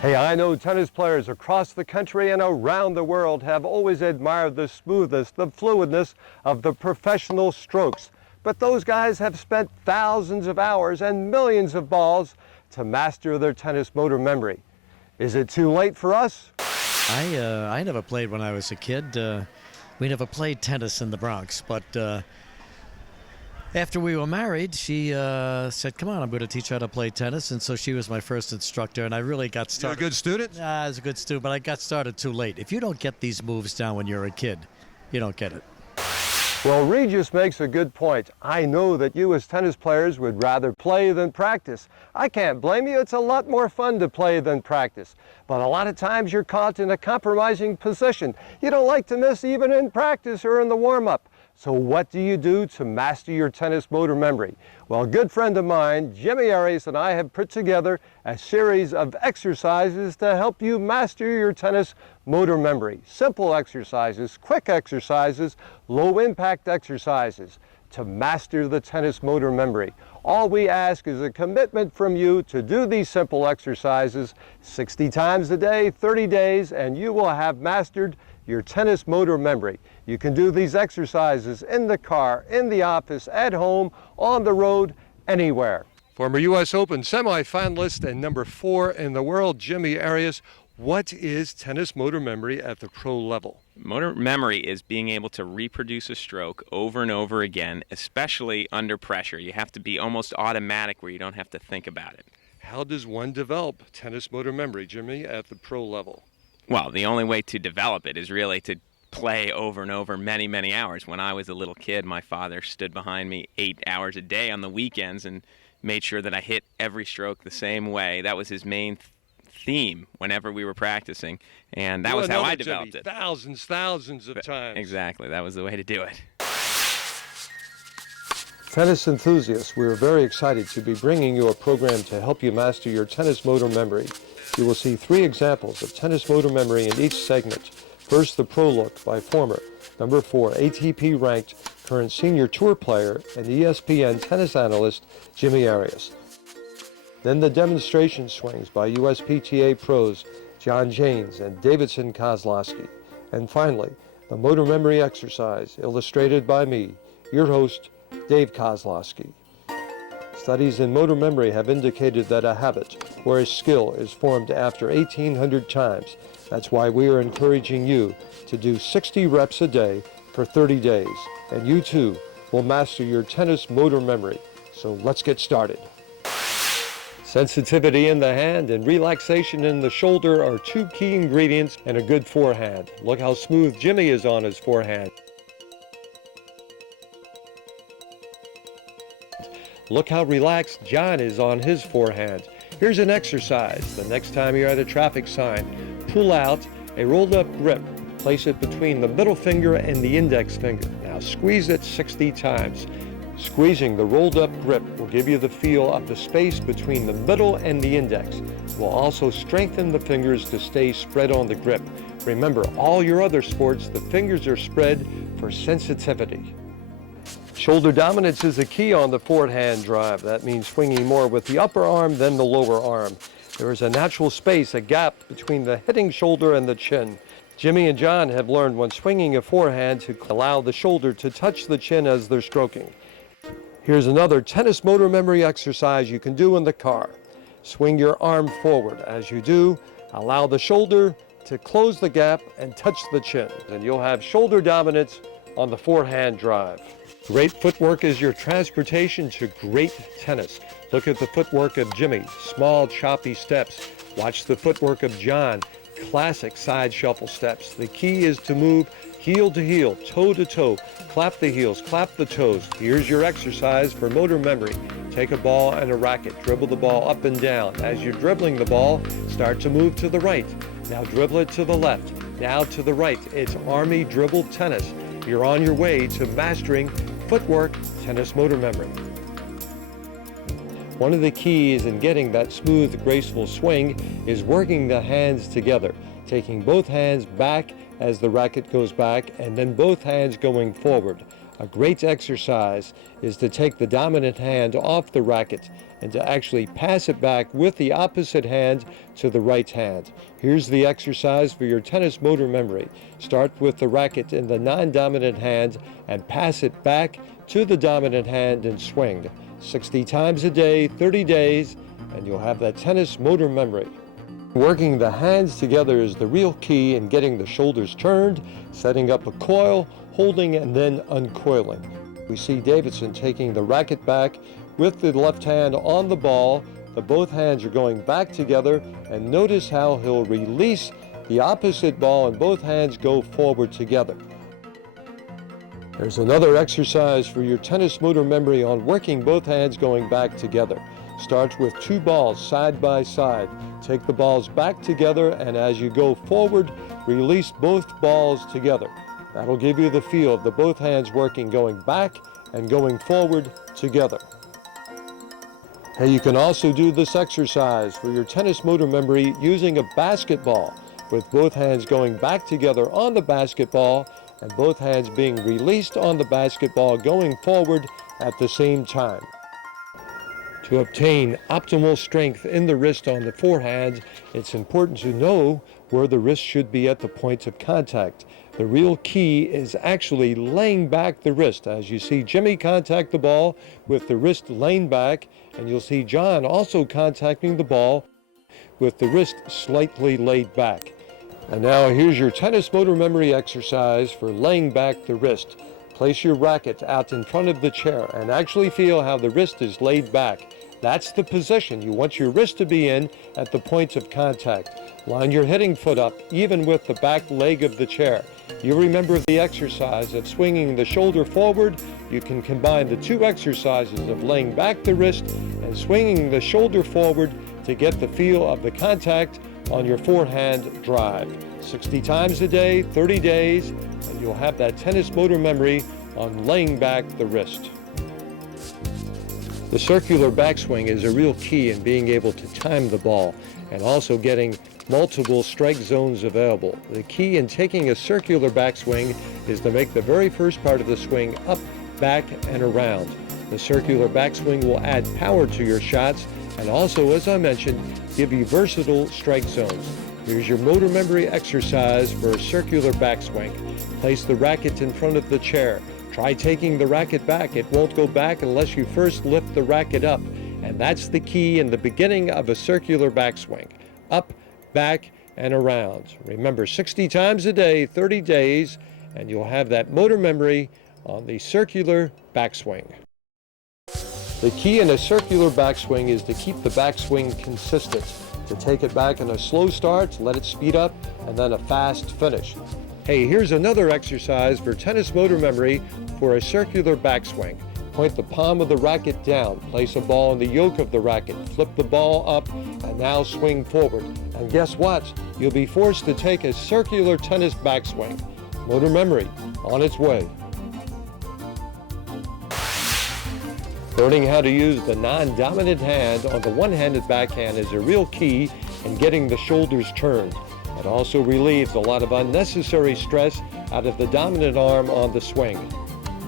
Hey, I know tennis players across the country and around the world have always admired the smoothness, the fluidness of the professional strokes. But those guys have spent thousands of hours and millions of balls to master their tennis motor memory. Is it too late for us? I never played when I was a kid. We never played tennis in the Bronx, but after we were married, she said, come on, I'm going to teach you how to play tennis. And so she was my first instructor, and I really got started. You're a good student? I was a good student, but I got started too late. If you don't get these moves down when you're a kid, you don't get it. Well, Regis makes a good point. I know that you as tennis players would rather play than practice. I can't blame you. It's a lot more fun to play than practice. But a lot of times you're caught in a compromising position. You don't like to miss even in practice or in the warm-up. So what do you do to master your tennis motor memory? Well, a good friend of mine, Jimmy Arias, and I have put together a series of exercises to help you master your tennis motor memory. Simple exercises, quick exercises, low-impact exercises to master the tennis motor memory. All we ask is a commitment from you to do these simple exercises 60 times a day, 30 days, and you will have mastered your tennis motor memory. You can do these exercises in the car, in the office, at home, on the road, anywhere. Former U.S. Open semifinalist and number 4 in the world, Jimmy Arias. What is tennis motor memory at the pro level? Motor memory is being able to reproduce a stroke over and over again, especially under pressure. You have to be almost automatic where you don't have to think about it. How does one develop tennis motor memory, Jimmy, at the pro level? Well, the only way to develop it is really to play over and over many, many hours. When I was a little kid, my father stood behind me 8 hours a day on the weekends and made sure that I hit every stroke the same way. That was his main theme whenever we were practicing, and that was how I developed it. Thousands of times. Exactly. That was the way to do it. Tennis enthusiasts, we're very excited to be bringing you a program to help you master your tennis motor memory. You will see 3 examples of tennis motor memory in each segment. First, the Pro Look by former number 4 ATP ranked current senior tour player and ESPN tennis analyst Jimmy Arias. Then the demonstration swings by USPTA pros John Janes and Davidson Kozlowski. And finally, the motor memory exercise illustrated by me, your host, Dave Kozlowski. Studies in motor memory have indicated that a habit or a skill is formed after 1,800 times. That's why we are encouraging you to do 60 reps a day for 30 days. And you too will master your tennis motor memory. So let's get started. Sensitivity in the hand and relaxation in the shoulder are 2 key ingredients in a good forehand. Look how smooth Jimmy is on his forehand. Look how relaxed John is on his forehand. Here's an exercise. The next time you're at a traffic sign, pull out a rolled up grip. Place it between the middle finger and the index finger. Now squeeze it 60 times. Squeezing the rolled up grip will give you the feel of the space between the middle and the index. It will also strengthen the fingers to stay spread on the grip. Remember, all your other sports, the fingers are spread for sensitivity. Shoulder dominance is a key on the forehand drive. That means swinging more with the upper arm than the lower arm. There is a natural space, a gap between the hitting shoulder and the chin. Jimmy and John have learned when swinging a forehand to allow the shoulder to touch the chin as they're stroking. Here's another tennis motor memory exercise you can do in the car. Swing your arm forward. As you do, allow the shoulder to close the gap and touch the chin, and you'll have shoulder dominance on the forehand drive. Great footwork is your transportation to great tennis. Look at the footwork of Jimmy, small choppy steps. Watch the footwork of John, classic side shuffle steps. The key is to move heel to heel, toe to toe. Clap the heels, clap the toes. Here's your exercise for motor memory. Take a ball and a racket, dribble the ball up and down. As you're dribbling the ball, start to move to the right. Now dribble it to the left, now to the right. It's Army dribble tennis. You're on your way to mastering footwork tennis motor memory. One of the keys in getting that smooth, graceful swing is working the hands together, taking both hands back as the racket goes back and then both hands going forward. A great exercise is to take the dominant hand off the racket and to actually pass it back with the opposite hand to the right hand. Here's the exercise for your tennis motor memory. Start with the racket in the non-dominant hand and pass it back to the dominant hand and swing. 60 times a day, 30 days, and you'll have that tennis motor memory. Working the hands together is the real key in getting the shoulders turned, setting up a coil, holding and then uncoiling. We see Davidson taking the racket back with the left hand on the ball. The both hands are going back together, and notice how he'll release the opposite ball and both hands go forward together. There's another exercise for your tennis motor memory on working both hands going back together. Start with 2 balls side by side. Take the balls back together, and as you go forward, release both balls together. That'll give you the feel of the both hands working going back and going forward together. Hey, you can also do this exercise for your tennis motor memory using a basketball, with both hands going back together on the basketball and both hands being released on the basketball going forward at the same time. To obtain optimal strength in the wrist on the forehand, it's important to know where the wrist should be at the points of contact. The real key is actually laying back the wrist. As you see Jimmy contact the ball with the wrist laying back, and you'll see John also contacting the ball with the wrist slightly laid back. And now here's your tennis motor memory exercise for laying back the wrist. Place your racket out in front of the chair and actually feel how the wrist is laid back. That's the position you want your wrist to be in at the points of contact. Line your hitting foot up even with the back leg of the chair. You remember the exercise of swinging the shoulder forward. You can combine the 2 exercises of laying back the wrist and swinging the shoulder forward to get the feel of the contact on your forehand drive. 60 times a day, 30 days, and you'll have that tennis motor memory on laying back the wrist. The circular backswing is a real key in being able to time the ball and also getting multiple strike zones available. The key in taking a circular backswing is to make the very first part of the swing up, back, and around. The circular backswing will add power to your shots and also, as I mentioned, give you versatile strike zones. Here's your motor memory exercise for a circular backswing. Place the racket in front of the chair. Try taking the racket back. It won't go back unless you first lift the racket up. And that's the key in the beginning of a circular backswing. Up, back, and around. Remember, 60 times a day, 30 days, and you'll have that motor memory on the circular backswing. The key in a circular backswing is to keep the backswing consistent. To take it back in a slow start, let it speed up, and then a fast finish. Hey, here's another exercise for tennis motor memory for a circular backswing. Point the palm of the racket down, place a ball in the yoke of the racket, flip the ball up, and now swing forward. And guess what? You'll be forced to take a circular tennis backswing. Motor memory on its way. Learning how to use the non-dominant hand on the one-handed backhand is a real key in getting the shoulders turned. It also relieves a lot of unnecessary stress out of the dominant arm on the swing.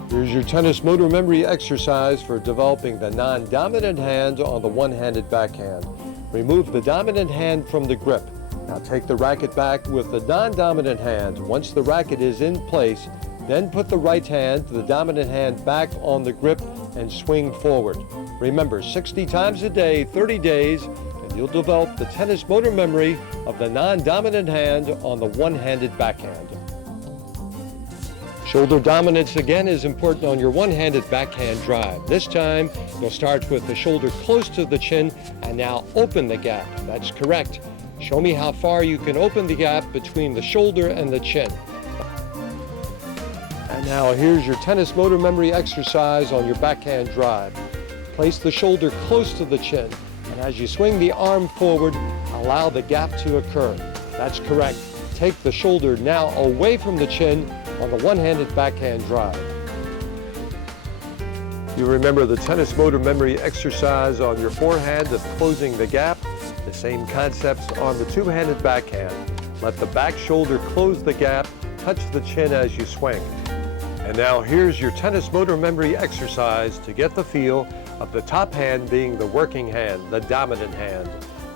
Here's your tennis motor memory exercise for developing the non-dominant hand on the one-handed backhand. Remove the dominant hand from the grip. Now take the racket back with the non-dominant hand. Once the racket is in place, then put the right hand, the dominant hand, back on the grip and swing forward. Remember, 60 times a day, 30 days, and you'll develop the tennis motor memory of the non-dominant hand on the one-handed backhand. Shoulder dominance again is important on your one-handed backhand drive. This time, you'll start with the shoulder close to the chin and now open the gap. That's correct. Show me how far you can open the gap between the shoulder and the chin. And now here's your tennis motor memory exercise on your backhand drive. Place the shoulder close to the chin, and as you swing the arm forward, allow the gap to occur. That's correct. Take the shoulder now away from the chin on the one-handed backhand drive. You remember the tennis motor memory exercise on your forehand of closing the gap? The same concepts on the two-handed backhand. Let the back shoulder close the gap, touch the chin as you swing. And now here's your tennis motor memory exercise to get the feel of the top hand being the working hand, the dominant hand.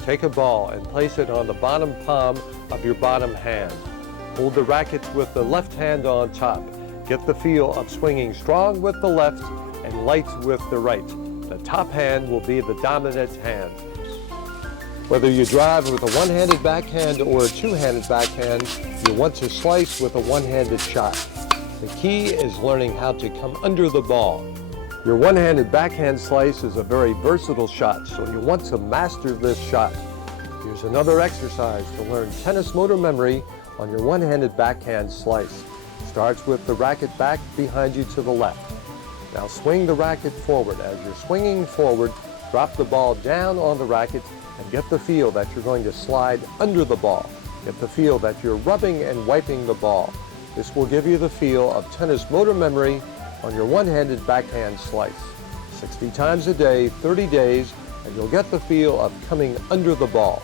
Take a ball and place it on the bottom palm of your bottom hand. Hold the racket with the left hand on top. Get the feel of swinging strong with the left and light with the right. The top hand will be the dominant hand. Whether you drive with a one-handed backhand or a two-handed backhand, you want to slice with a one-handed shot. The key is learning how to come under the ball. Your one-handed backhand slice is a very versatile shot, so you want to master this shot. Here's another exercise to learn tennis motor memory on your one-handed backhand slice. Starts with the racket back behind you to the left. Now swing the racket forward. As you're swinging forward, drop the ball down on the racket and get the feel that you're going to slide under the ball. Get the feel that you're rubbing and wiping the ball. This will give you the feel of tennis motor memory on your one-handed backhand slice. 60 times a day, 30 days, and you'll get the feel of coming under the ball.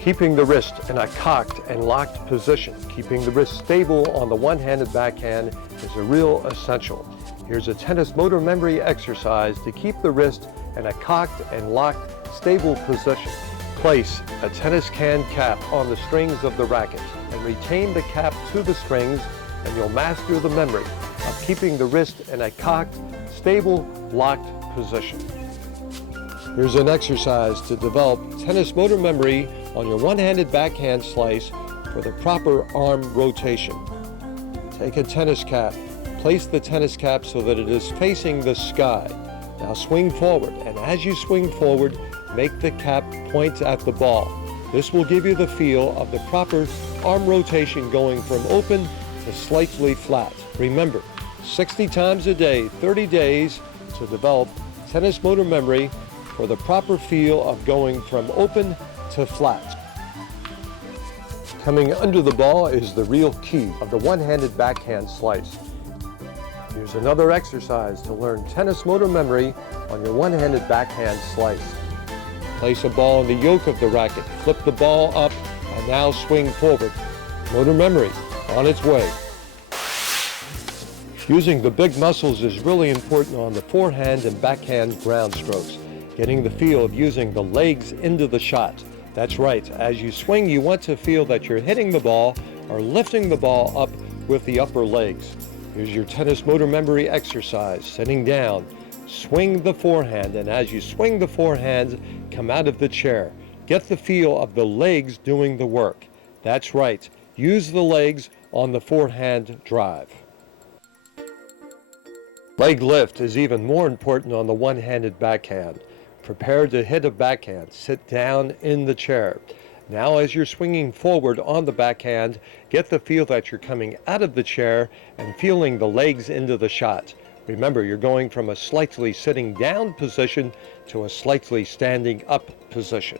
Keeping the wrist in a cocked and locked position, keeping the wrist stable on the one-handed backhand is a real essential. Here's a tennis motor memory exercise to keep the wrist in a cocked and locked, stable position. Place a tennis can cap on the strings of the racket and retain the cap to the strings, and you'll master the memory of keeping the wrist in a cocked, stable, locked position. Here's an exercise to develop tennis motor memory on your one-handed backhand slice for the proper arm rotation. Take a tennis cap, place the tennis cap so that it is facing the sky. Now swing forward, and as you swing forward, make the cap point at the ball. This will give you the feel of the proper arm rotation going from open to slightly flat. Remember, 60 times a day, 30 days to develop tennis motor memory for the proper feel of going from open to flat. Coming under the ball is the real key of the one-handed backhand slice. Here's another exercise to learn tennis motor memory on your one-handed backhand slice. Place a ball in the yoke of the racket, flip the ball up, and now swing forward. Motor memory on its way. Using the big muscles is really important on the forehand and backhand ground strokes. Getting the feel of using the legs into the shot. That's right, as you swing, you want to feel that you're hitting the ball or lifting the ball up with the upper legs. Here's your tennis motor memory exercise. Sitting down, swing the forehand, and as you swing the forehand, come out of the chair. Get the feel of the legs doing the work. That's right, use the legs on the forehand drive. Leg lift is even more important on the one-handed backhand. Prepare to hit a backhand. Sit down in the chair. Now as you're swinging forward on the backhand, get the feel that you're coming out of the chair and feeling the legs into the shot. Remember, you're going from a slightly sitting down position to a slightly standing up position.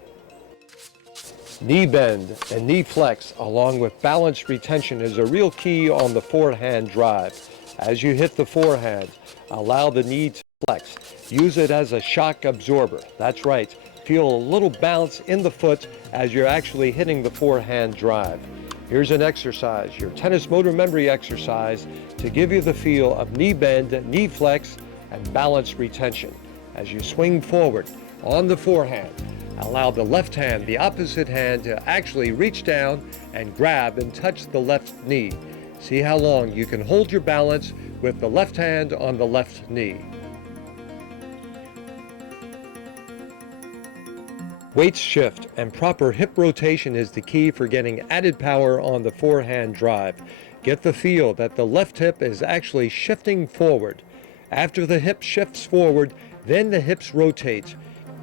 Knee bend and knee flex along with balance retention is a real key on the forehand drive. As you hit the forehand, allow the knee to flex. Use it as a shock absorber. That's right. Feel a little bounce in the foot as you're actually hitting the forehand drive. Here's an exercise, your tennis motor memory exercise, to give you the feel of knee bend, knee flex, and balance retention. As you swing forward on the forehand, allow the left hand, the opposite hand, to actually reach down and grab and touch the left knee. See how long you can hold your balance with the left hand on the left knee. Weights shift and proper hip rotation is the key for getting added power on the forehand drive. Get the feel that the left hip is actually shifting forward. After the hip shifts forward, then the hips rotate.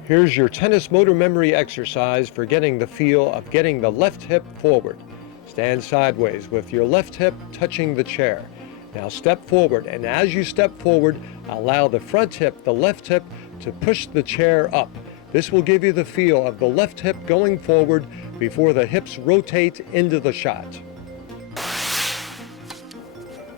Here's your tennis motor memory exercise for getting the feel of getting the left hip forward. Stand sideways with your left hip touching the chair. Now step forward, and as you step forward, allow the front hip, the left hip, to push the chair up. This will give you the feel of the left hip going forward before the hips rotate into the shot.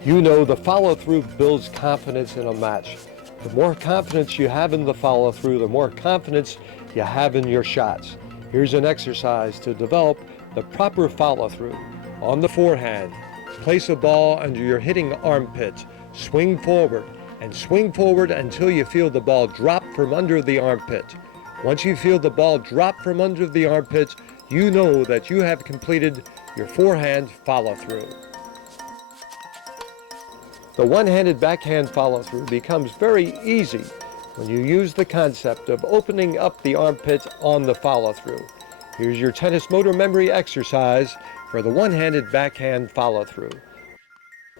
You know the follow-through builds confidence in a match. The more confidence you have in the follow-through, the more confidence you have in your shots. Here's an exercise to develop the proper follow-through. On the forehand, place a ball under your hitting armpit. Swing forward and swing forward until you feel the ball drop from under the armpit. Once you feel the ball drop from under the armpit, you know that you have completed your forehand follow-through. The one-handed backhand follow-through becomes very easy when you use the concept of opening up the armpit on the follow-through. Here's your tennis motor memory exercise for the one-handed backhand follow-through.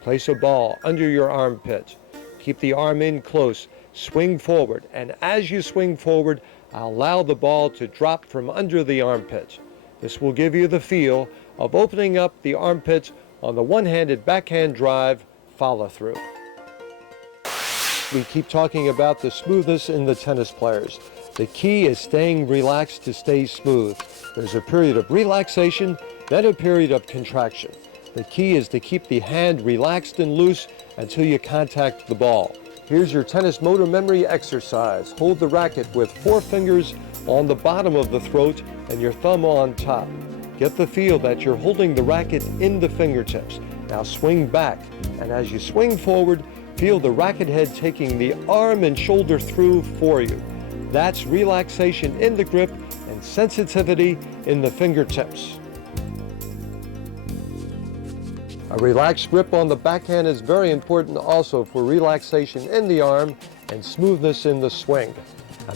Place a ball under your armpit. Keep the arm in close. Swing forward, and as you swing forward, allow the ball to drop from under the armpit. This will give you the feel of opening up the armpit on the one-handed backhand drive follow-through. We keep talking about the smoothness in the tennis players. The key is staying relaxed to stay smooth. There's a period of relaxation, then a period of contraction. The key is to keep the hand relaxed and loose until you contact the ball. Here's your tennis motor memory exercise. Hold the racket with 4 fingers on the bottom of the throat and your thumb on top. Get the feel that you're holding the racket in the fingertips. Now swing back, and as you swing forward, feel the racket head taking the arm and shoulder through for you. That's relaxation in the grip and sensitivity in the fingertips. A relaxed grip on the backhand is very important also for relaxation in the arm and smoothness in the swing.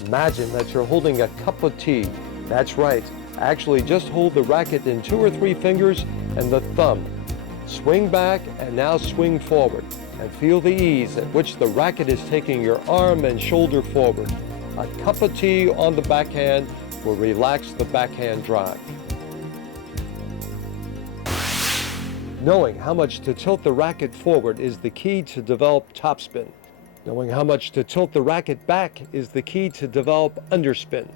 Imagine that you're holding a cup of tea. That's right. Actually, just hold the racket in 2 or 3 fingers and the thumb. Swing back and now swing forward, and feel the ease at which the racket is taking your arm and shoulder forward. A cup of tea on the backhand will relax the backhand drive. Knowing how much to tilt the racket forward is the key to develop topspin. Knowing how much to tilt the racket back is the key to develop underspin.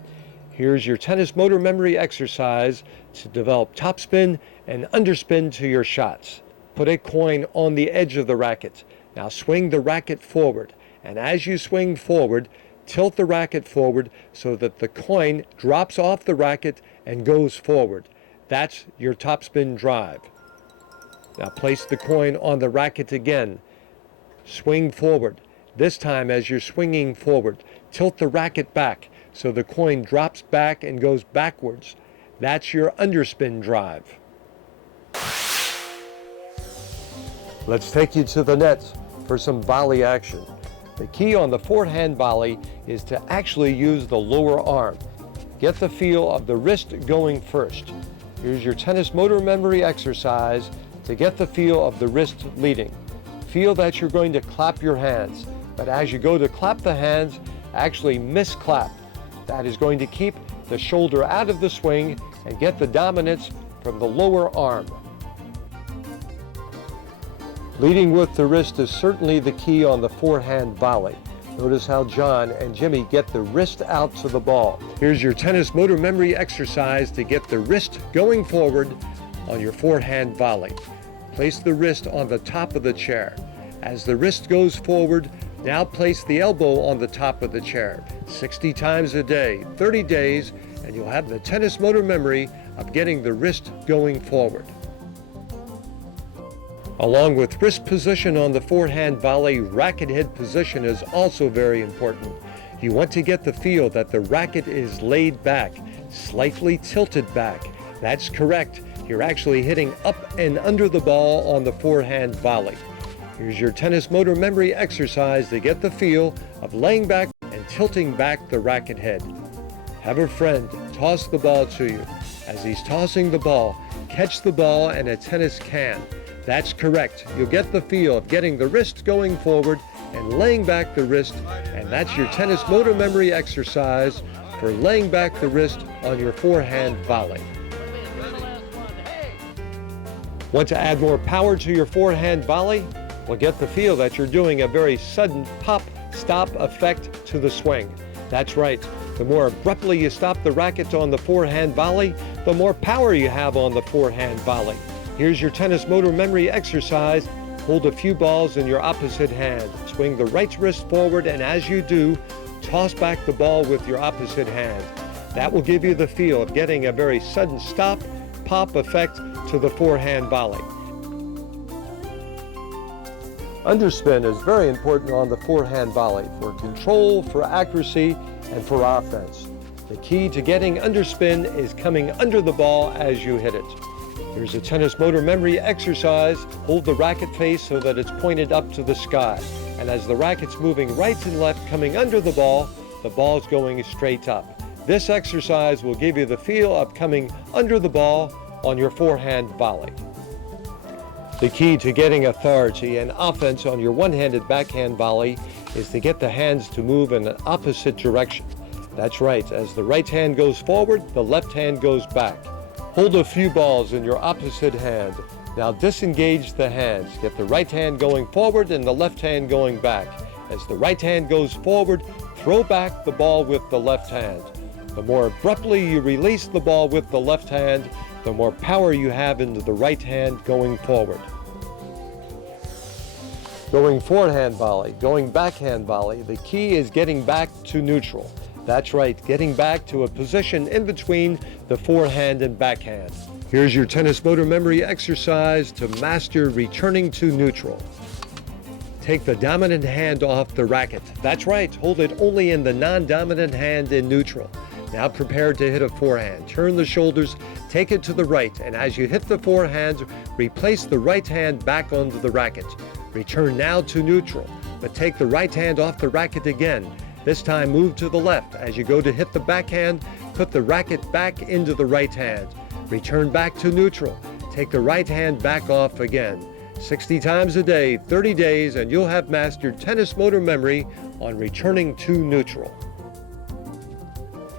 Here's your tennis motor memory exercise to develop topspin and underspin to your shots. Put a coin on the edge of the racket. Now swing the racket forward, and as you swing forward, tilt the racket forward so that the coin drops off the racket and goes forward. That's your topspin drive. Now place the coin on the racket again. Swing forward. This time as you're swinging forward, tilt the racket back so the coin drops back and goes backwards. That's your underspin drive. Let's take you to the net for some volley action. The key on the forehand volley is to actually use the lower arm. Get the feel of the wrist going first. Here's your tennis motor memory exercise to get the feel of the wrist leading. Feel that you're going to clap your hands, but as you go to clap the hands, actually misclap. That is going to keep the shoulder out of the swing and get the dominance from the lower arm. Leading with the wrist is certainly the key on the forehand volley. Notice how John and Jimmy get the wrist out to the ball. Here's your tennis motor memory exercise to get the wrist going forward on your forehand volley. Place the wrist on the top of the chair. As the wrist goes forward, now place the elbow on the top of the chair. 60 times a day, 30 days, and you'll have the tennis motor memory of getting the wrist going forward. Along with wrist position on the forehand volley, racket head position is also very important. You want to get the feel that the racket is laid back, slightly tilted back. That's correct. You're actually hitting up and under the ball on the forehand volley. Here's your tennis motor memory exercise to get the feel of laying back and tilting back the racket head. Have a friend toss the ball to you. As he's tossing the ball, catch the ball and a tennis can. That's correct. You'll get the feel of getting the wrist going forward and laying back the wrist, and that's your tennis motor memory exercise for laying back the wrist on your forehand volley. Want to add more power to your forehand volley? Well, get the feel that you're doing a very sudden pop-stop effect to the swing. That's right. The more abruptly you stop the racket on the forehand volley, the more power you have on the forehand volley. Here's your tennis motor memory exercise. Hold a few balls in your opposite hand. Swing the right wrist forward, and as you do, toss back the ball with your opposite hand. That will give you the feel of getting a very sudden stop, pop effect to the forehand volley. Underspin is very important on the forehand volley for control, for accuracy, and for offense. The key to getting underspin is coming under the ball as you hit it. Here's a tennis motor memory exercise. Hold the racket face so that it's pointed up to the sky. And as the racket's moving right and left coming under the ball's going straight up. This exercise will give you the feel of coming under the ball on your forehand volley. The key to getting authority and offense on your one-handed backhand volley is to get the hands to move in an opposite direction. That's right, as the right hand goes forward, the left hand goes back. Hold a few balls in your opposite hand. Now disengage the hands. Get the right hand going forward and the left hand going back. As the right hand goes forward, throw back the ball with the left hand. The more abruptly you release the ball with the left hand, the more power you have into the right hand going forward. Going forehand volley, going backhand volley, the key is getting back to neutral. That's right, getting back to a position in between the forehand and backhand. Here's your tennis motor memory exercise to master returning to neutral. Take the dominant hand off the racket. That's right, hold it only in the non-dominant hand in neutral. Now prepare to hit a forehand. Turn the shoulders, take it to the right, and as you hit the forehand, replace the right hand back onto the racket. Return now to neutral, but take the right hand off the racket again. This time move to the left. As you go to hit the backhand, put the racket back into the right hand. Return back to neutral. Take the right hand back off again. 60 times a day, 30 days, and you'll have mastered tennis motor memory on returning to neutral.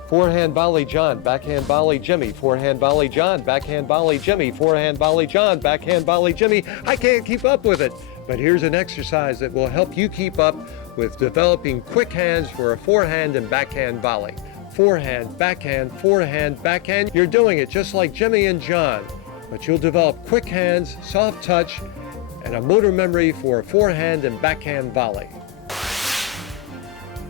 Forehand volley John, backhand volley Jimmy, forehand volley John, backhand volley Jimmy, forehand volley John, backhand volley Jimmy. I can't keep up with it, but here's an exercise that will help you keep up with developing quick hands for a forehand and backhand volley. Forehand, backhand, forehand, backhand. You're doing it just like Jimmy and John, but you'll develop quick hands, soft touch, and a motor memory for a forehand and backhand volley.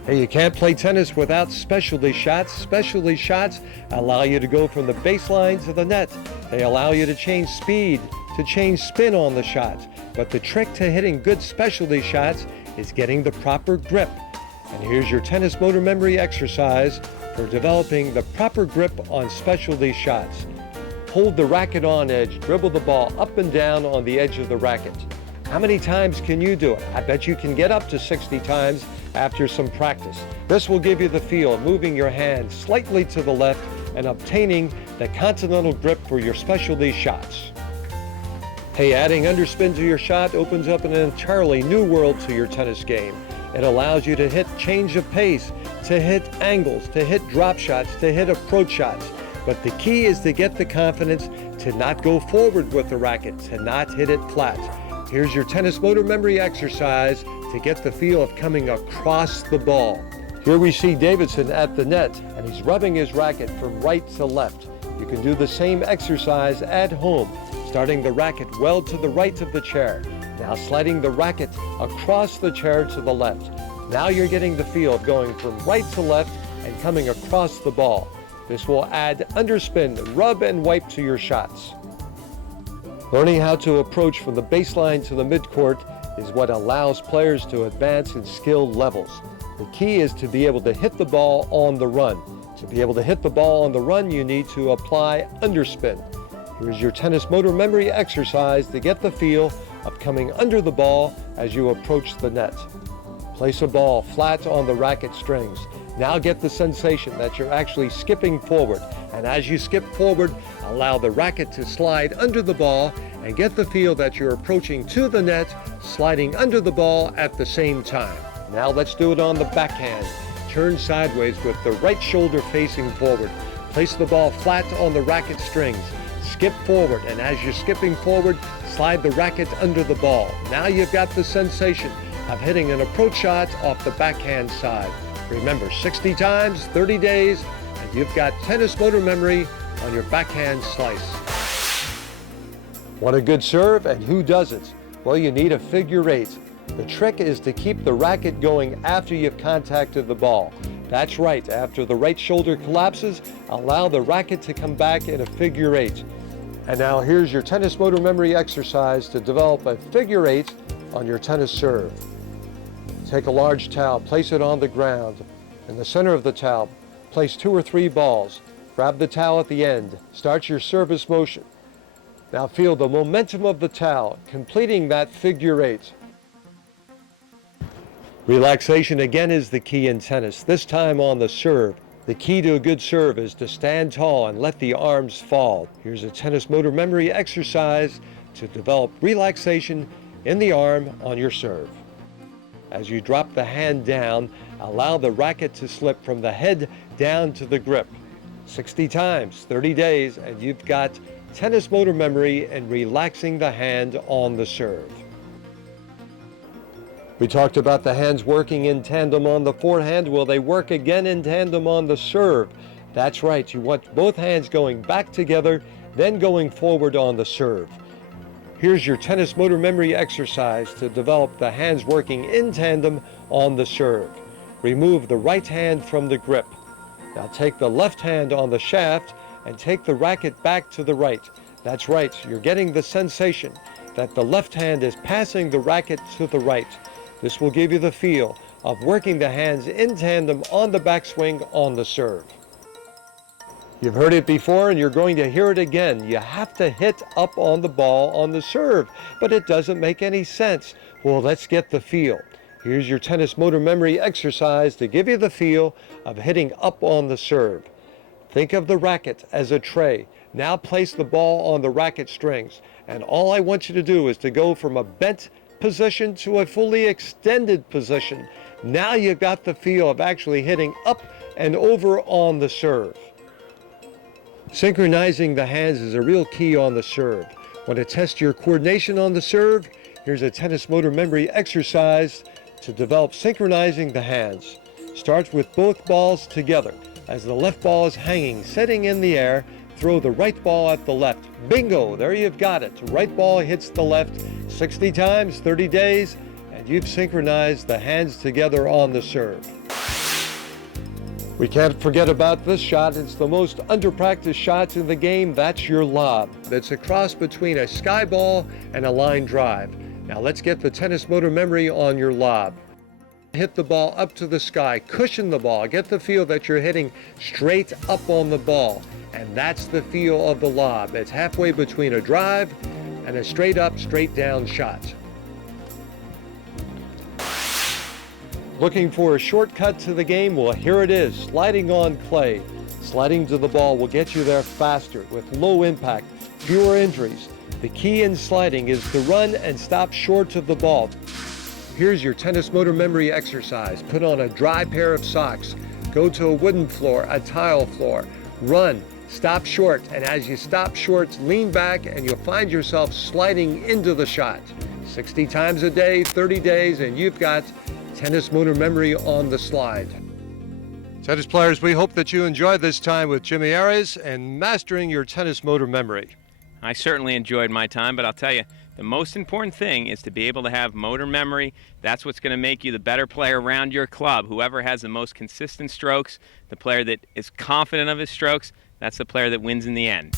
Hey, you can't play tennis without specialty shots. Specialty shots allow you to go from the baseline to the net. They allow you to change speed, to change spin on the shot. But the trick to hitting good specialty shots is getting the proper grip. And here's your tennis motor memory exercise for developing the proper grip on specialty shots. Hold the racket on edge, dribble the ball up and down on the edge of the racket. How many times can you do it? I bet you can get up to 60 times after some practice. This will give you the feel of moving your hand slightly to the left and obtaining the continental grip for your specialty shots. Hey, adding underspin to your shot opens up an entirely new world to your tennis game. It allows you to hit change of pace, to hit angles, to hit drop shots, to hit approach shots. But the key is to get the confidence to not go forward with the racket, to not hit it flat. Here's your tennis motor memory exercise to get the feel of coming across the ball. Here we see Davidson at the net, and he's rubbing his racket from right to left. You can do the same exercise at home, starting the racket well to the right of the chair. Now sliding the racket across the chair to the left. Now you're getting the feel of going from right to left and coming across the ball. This will add underspin, rub and wipe to your shots. Learning how to approach from the baseline to the midcourt is what allows players to advance in skill levels. The key is to be able to hit the ball on the run. To be able to hit the ball on the run, you need to apply underspin. Here's your tennis motor memory exercise to get the feel of coming under the ball as you approach the net. Place a ball flat on the racket strings. Now get the sensation that you're actually skipping forward. And as you skip forward, allow the racket to slide under the ball and get the feel that you're approaching to the net, sliding under the ball at the same time. Now let's do it on the backhand. Turn sideways with the right shoulder facing forward. Place the ball flat on the racket strings. Skip forward, and as you're skipping forward, slide the racket under the ball. Now you've got the sensation of hitting an approach shot off the backhand side. Remember, 60 times, 30 days, and you've got tennis motor memory on your backhand slice. Want a good serve, and who doesn't? Well, you need a figure eight. The trick is to keep the racket going after you've contacted the ball. That's right, after the right shoulder collapses, allow the racket to come back in a figure eight. And now here's your tennis motor memory exercise to develop a figure eight on your tennis serve. Take a large towel, place it on the ground. In the center of the towel, place 2 or 3 balls. Grab the towel at the end. Start your service motion. Now feel the momentum of the towel, completing that figure 8. Relaxation again is the key in tennis, this time on the serve. The key to a good serve is to stand tall and let the arms fall. Here's a tennis motor memory exercise to develop relaxation in the arm on your serve. As you drop the hand down, allow the racket to slip from the head down to the grip. 60 times, 30 days, and you've got tennis motor memory and relaxing the hand on the serve. We talked about the hands working in tandem on the forehand. Well, they work again in tandem on the serve. That's right, you want both hands going back together, then going forward on the serve. Here's your tennis motor memory exercise to develop the hands working in tandem on the serve. Remove the right hand from the grip. Now take the left hand on the shaft and take the racket back to the right. That's right, you're getting the sensation that the left hand is passing the racket to the right. This will give you the feel of working the hands in tandem on the backswing on the serve. You've heard it before and you're going to hear it again. You have to hit up on the ball on the serve, but it doesn't make any sense. Well, let's get the feel. Here's your tennis motor memory exercise to give you the feel of hitting up on the serve. Think of the racket as a tray. Now place the ball on the racket strings, and all I want you to do is to go from a bent position to a fully extended position. Now you've got the feel of actually hitting up and over on the serve. Synchronizing the hands is a real key on the serve. Want to test your coordination on the serve? Here's a tennis motor memory exercise to develop synchronizing the hands. Start with both balls together. As the left ball is hanging, sitting in the air, throw the right ball at the left. Bingo, there you've got it. Right ball hits the left 60 times, 30 days, and you've synchronized the hands together on the serve. We can't forget about this shot. It's the most under-practiced shot in the game. That's your lob. That's a cross between a sky ball and a line drive. Now let's get the tennis motor memory on your lob. Hit the ball up to the sky, cushion the ball, get the feel that you're hitting straight up on the ball. And that's the feel of the lob. It's halfway between a drive and a straight up, straight down shot. Looking for a shortcut to the game? Well, here it is, sliding on clay. Sliding to the ball will get you there faster with low impact, fewer injuries. The key in sliding is to run and stop short of the ball. Here's your tennis motor memory exercise. Put on a dry pair of socks. Go to a wooden floor, a tile floor. Run, stop short, and as you stop short, lean back and you'll find yourself sliding into the shot. 60 times a day, 30 days, and you've got tennis motor memory on the slide. Tennis players, we hope that you enjoyed this time with Jimmy Arias and mastering your tennis motor memory. I certainly enjoyed my time, but I'll tell you, the most important thing is to be able to have motor memory. That's what's going to make you the better player around your club. Whoever has the most consistent strokes, the player that is confident of his strokes, that's the player that wins in the end.